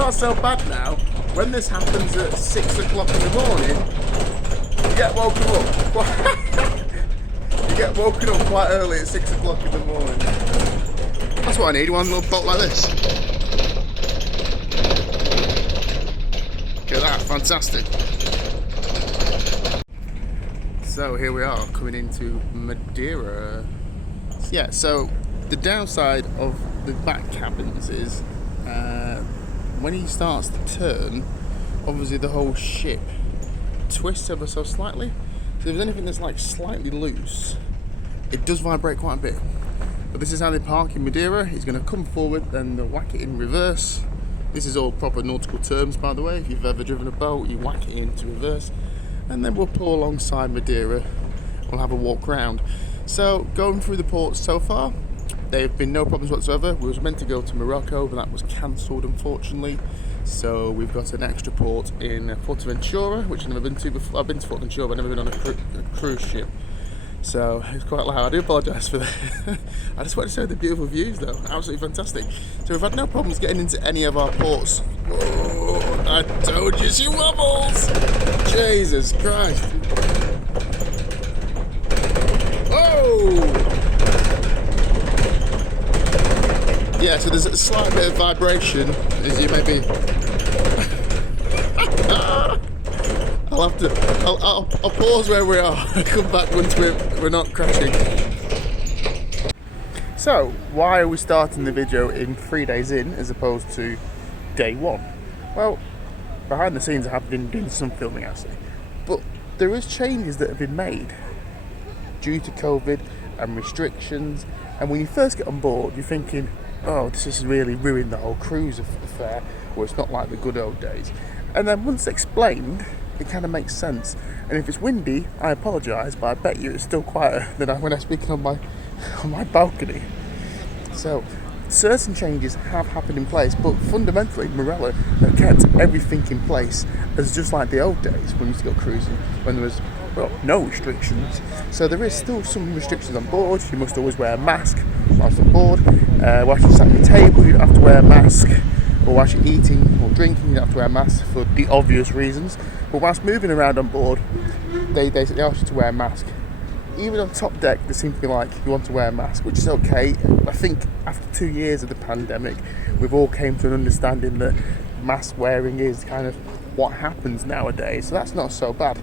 not so bad now. When this happens at 6 o'clock in the morning, you get woken up. You get woken up quite early at 6 o'clock in the morning. That's what I need, one little bolt like this. Look at that, fantastic. So here we are, coming into Madeira. Yeah, so the downside of the back cabins is when he starts to turn, obviously the whole ship twists ever so slightly. So if there's anything that's like slightly loose, it does vibrate quite a bit. But this is how they park in Madeira. He's going to come forward, then they'll whack it in reverse. This is all proper nautical terms, by the way. If you've ever driven a boat, you whack it into reverse, and then we'll pull alongside Madeira. We'll have a walk round. So going through the ports so far, there have been no problems whatsoever. We was meant to go to Morocco, but that was cancelled, unfortunately. So we've got an extra port in Fuerteventura, which I've never been to before. I've been to Fuerteventura, but I've never been on a cruise ship. So it's quite loud. I do apologise for that. I just want to show the beautiful views, though. Absolutely fantastic. So we've had no problems getting into any of our ports. Oh, I told you she wobbles! Jesus Christ! Whoa! Yeah, so there's a slight bit of vibration, as you may be. I'll pause where we are and come back once we're not crashing. So, why are we starting the video in 3 days in as opposed to day one? Well, behind the scenes I have been doing some filming actually, but there is changes that have been made due to COVID and restrictions, and when you first get on board you're thinking, oh, this has really ruined the whole cruise affair, or it's not like the good old days. And then once explained, it kind of makes sense. And if it's windy, I apologise, but I bet you it's still quieter than when I'm speaking on my balcony. So certain changes have happened in place, but fundamentally Marella have kept everything in place as just like the old days when we used to go cruising, when there was, well, no restrictions. So there is still some restrictions on board. You must always wear a mask whilst on board. Whilst you're sat at the table, you don't have to wear a mask. Or whilst you're eating or drinking, you don't have to wear a mask for the obvious reasons. But whilst moving around on board, they ask you to wear a mask. Even on top deck, they seem to be like, you want to wear a mask, which is okay. I think after 2 years of the pandemic, we've all came to an understanding that mask wearing is kind of what happens nowadays. So that's not so bad.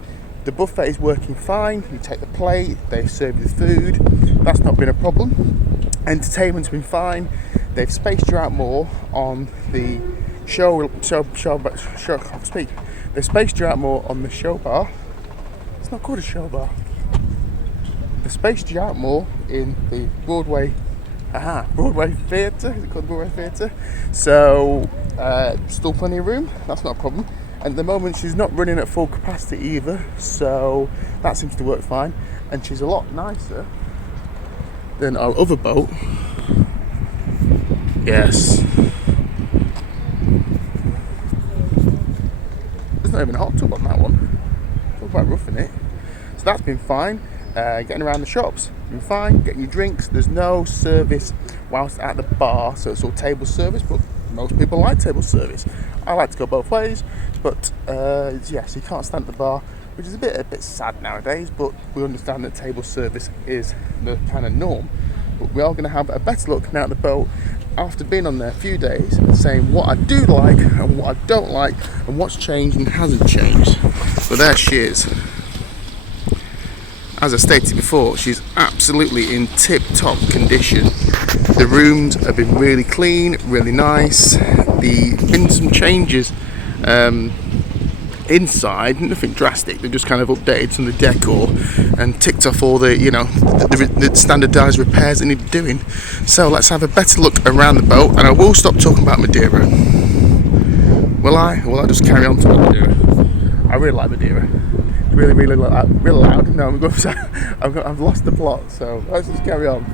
The buffet is working fine. You take the plate, they serve you the food. That's not been a problem. Entertainment's been fine. They've spaced you out more on the show. Can't speak. They've spaced you out more on the show bar. It's not called a show bar. They've spaced you out more in the Broadway Theatre. Is it called Broadway Theatre? So still plenty of room. That's not a problem. And at the moment she's not running at full capacity either, so that seems to work fine. And she's a lot nicer than our other boat. Yes. There's not even a hot tub on that one. It's quite rough in it. So that's been fine. Getting around the shops, been fine. Getting your drinks. There's no service whilst at the bar, so it's all table service, but most people like table service. I like to go both ways, but yes, you can't stand at the bar, which is a bit sad nowadays, but we understand that table service is the kind of norm. But we are going to have a better look now at the boat after being on there a few days and saying what I do like and what I don't like and what's changed and hasn't changed. But there she is. As I stated before, she's absolutely in tip-top condition. The rooms have been really clean, really nice. There's been some changes inside, nothing drastic. They've just kind of updated some of the decor and ticked off all the, the standardised repairs that need doing. So let's have a better look around the boat, and I will stop talking about Madeira. Will I? Or will I just carry on talking about Madeira? I really like Madeira. Really loud. No, I've lost the plot, so let's just carry on.